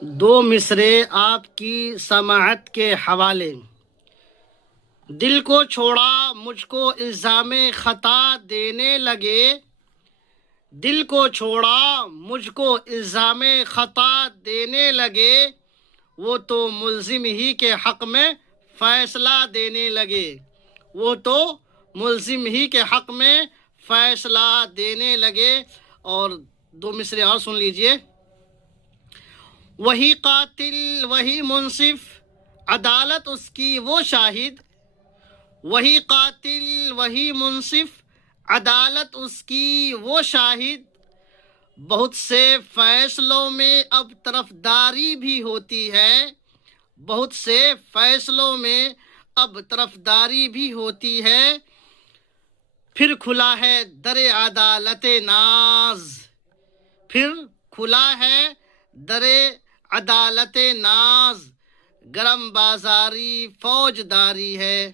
دو مصرے آپ کی سماعت کے حوالے۔ دل کو چھوڑا مجھ کو الزام خطا دینے لگے، دل کو چھوڑا مجھ کو الزام خطا دینے لگے، وہ تو ملزم ہی کے حق میں فیصلہ دینے لگے، وہ تو ملزم ہی کے حق میں فیصلہ دینے لگے۔ اور دو مصرے اور سن لیجئے۔ وہی قاتل وہی منصف، عدالت اس کی وہ شاہد، وہی قاتل وہی منصف، عدالت اس کی وہ شاہد، بہت سے فیصلوں میں اب طرفداری بھی ہوتی ہے، بہت سے فیصلوں میں اب طرفداری بھی ہوتی ہے، پھر کھلا ہے در عدالت ناز، پھر کھلا ہے در عدالت ناز، گرم بازاری فوجداری ہے۔